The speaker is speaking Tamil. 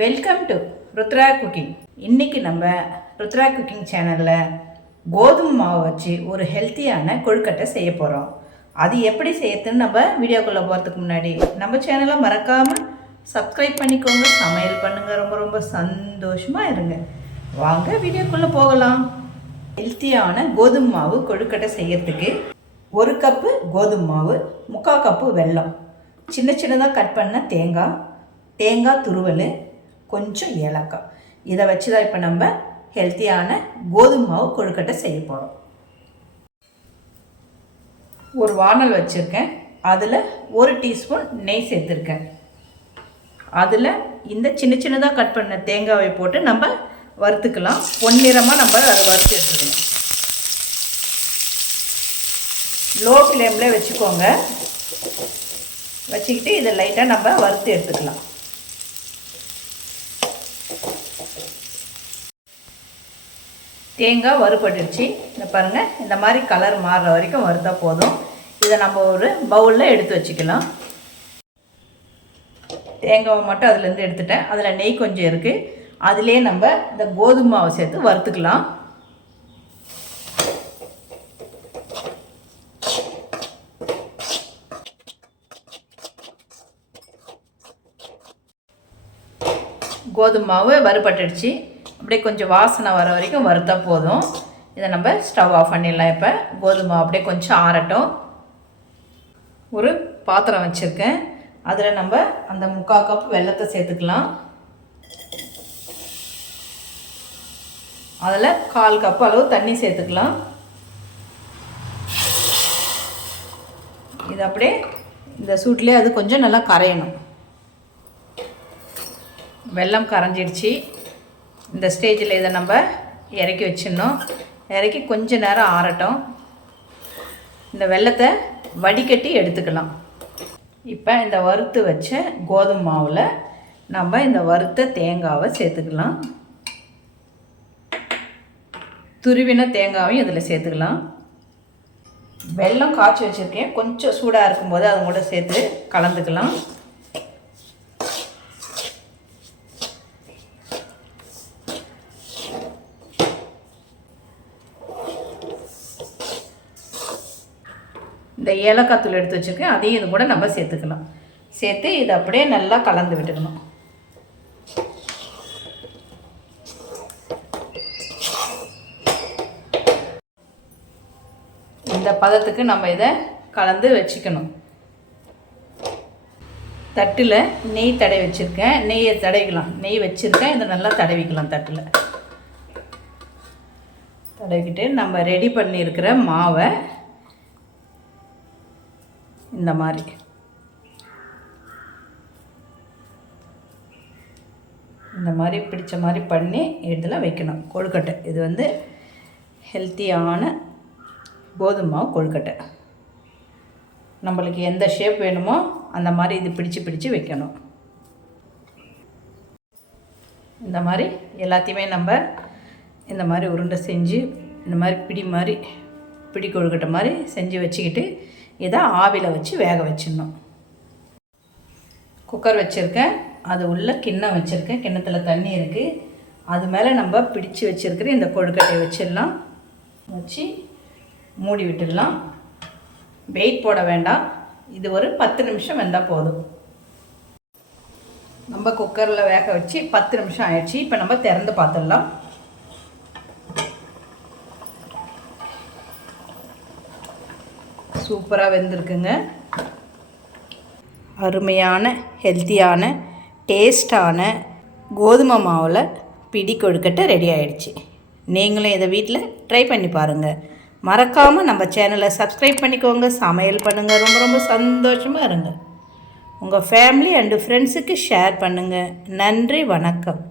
Welcome to Rudra cooking. இன்றைக்கி நம்ம ருத்ரா குக்கிங் சேனலில் கோதுமை மாவு வச்சு ஒரு ஹெல்த்தியான கொழுக்கட்டை செய்ய போகிறோம். அது எப்படி செய்யறதுன்னு நம்ம வீடியோக்குள்ளே போகிறதுக்கு முன்னாடி நம்ம சேனலை மறக்காமல் சப்ஸ்கிரைப் பண்ணிக்கோங்க. சமையல் பண்ணுங்கள். ரொம்ப ரொம்ப சந்தோஷமாக இருங்க. வாங்க வீடியோக்குள்ளே போகலாம். ஹெல்த்தியான கோதுமை மாவு கொழுக்கட்டை செய்யறதுக்கு 1 கப்பு கோதுமை மாவு, 3/4 கப்பு வெல்லம், சின்ன சின்னதாக கட் பண்ண தேங்காய் துருவல், கொஞ்சம் ஏலக்காய். இதை வச்சு தான் இப்போ நம்ம ஹெல்த்தியான கோதுமை மாவு கொழுக்கட்டை செய்ய போகிறோம். ஒரு வானல் வச்சுருக்கேன். அதில் 1 டீஸ்பூன் நெய் சேர்த்துருக்கேன். அதில் இந்த சின்ன சின்னதாக கட் பண்ண தேங்காயை போட்டு நம்ம வறுத்துக்கலாம். பொன்னிறமாக நம்ம அதை வறுத்து எடுத்துக்கணும். லோ ஃப்ளேமில் வச்சுக்கோங்க. வச்சுக்கிட்டு இதை லைட்டாக நம்ம வறுத்து எடுத்துக்கலாம். தேங்காய் வறுபட்டுருச்சு. இந்த பாருங்கள், இந்த மாதிரி கலர் மாறுற வரைக்கும் வறுத்தா போதும். இதை நம்ம ஒரு பவுலில் எடுத்து வச்சுக்கலாம். தேங்காவை மட்டும் அதுலேருந்து எடுத்துட்டேன். அதில் நெய் கொஞ்சம் இருக்குது. அதிலே நம்ம இந்த கோதுமை மாவை சேர்த்து வறுத்துக்கலாம். கோதுமை மாவு வறுபட்டுடுச்சு. அப்படியே கொஞ்சம் வாசனை வர வரைக்கும் வறுத்தா போதும். இதை நம்ம ஸ்டவ் ஆஃப் பண்ணிடலாம். இப்போ கோதுமை அப்படியே கொஞ்சம் ஆறட்டும். ஒரு பாத்திரம் வச்சுருக்கேன். அதில் நம்ம அந்த 3/4 கப் வெல்லத்தை சேர்த்துக்கலாம். அதில் 1/4 கப் அளவு தண்ணி சேர்த்துக்கலாம். இது அப்படியே இந்த சூட்லேயே அது கொஞ்சம் நல்லா கரையணும். வெல்லம் கரைஞ்சிடுச்சு. இந்த ஸ்டேஜில் இதை நம்ம இறக்கி வச்சிடணும். இறக்கி கொஞ்ச நேரம் ஆறட்டும். இந்த வெல்லத்தை வடிகட்டி எடுத்துக்கலாம். இப்போ இந்த வறுத்து வச்ச கோதுமை மாவில் நம்ம இந்த வறுத்த தேங்காவை சேர்த்துக்கலாம். துருவின தேங்காவையும் இதில் சேர்த்துக்கலாம். வெல்லம் காய்ச்சி வச்சுருக்கேன். கொஞ்சம் சூடாக இருக்கும்போது அதை கூட சேர்த்து கலந்துக்கலாம். இந்த ஏலக்காய் தூள் எடுத்து வச்சுருக்கேன். அதையும் இது கூட நம்ம சேர்த்துக்கலாம். சேர்த்து இதை அப்படியே நல்லா கலந்து விட்டுக்கணும். இந்த பதத்துக்கு நம்ம இதை கலந்து வச்சுக்கணும். தட்டில் நெய் தடவி வச்சுருக்கேன். நெய்யை தடவிக்கலாம். நெய் வச்சுருக்கேன். இதை நல்லா தடவிக்கலாம். தட்டில் தடவிக்கிட்டு நம்ம ரெடி பண்ணியிருக்கிற மாவை இந்த மாதிரி பிடிச்ச மாதிரி பண்ணி இதில் வைக்கணும். கொழுக்கட்டை இது வந்து ஹெல்த்தியான கோதுமை மாவு கொழுக்கட்டை. நம்மளுக்கு எந்த ஷேப் வேணுமோ அந்த மாதிரி இது பிடிச்சு வைக்கணும். இந்த மாதிரி எல்லாத்தையுமே நம்ம இந்த மாதிரி உருண்டை செஞ்சு இந்த மாதிரி பிடி கொழுக்கட்டை மாதிரி செஞ்சு வச்சுக்கிட்டு இதை ஆவியில் வச்சு வேக வச்சிடணும். குக்கர் வச்சுருக்கேன். அது உள்ள கிண்ணம் வச்சுருக்கேன். கிண்ணத்தில் தண்ணி இருக்குது. அது மேலே நம்ம பிடிச்சு வச்சுருக்கிற இந்த கொழுக்கட்டையை வச்சிடலாம். வச்சு மூடி விட்டுடலாம். வெயிட் போட வேண்டாம். இது ஒரு 10 நிமிஷம் வெந்தால் போதும். நம்ம குக்கரில் வேக வச்சு 10 நிமிஷம் ஆயிடுச்சு. இப்போ நம்ம திறந்து பார்த்துடலாம். சூப்பராக வெந்திருக்குங்க. அருமையான ஹெல்த்தியான டேஸ்டான கோதுமை மாவில் பிடி கொழுக்கட்டை ரெடி ஆகிடுச்சு. நீங்களும் இதை வீட்டில் ட்ரை பண்ணி பாருங்கள். மறக்காமல் நம்ம சேனலை சப்ஸ்கிரைப் பண்ணிக்கோங்க. சமையல் பண்ணுங்கள். ரொம்ப ரொம்ப சந்தோஷமாக இருங்க. உங்கள் ஃபேமிலி அண்டு ஃப்ரெண்ட்ஸுக்கு ஷேர் பண்ணுங்கள். நன்றி, வணக்கம்.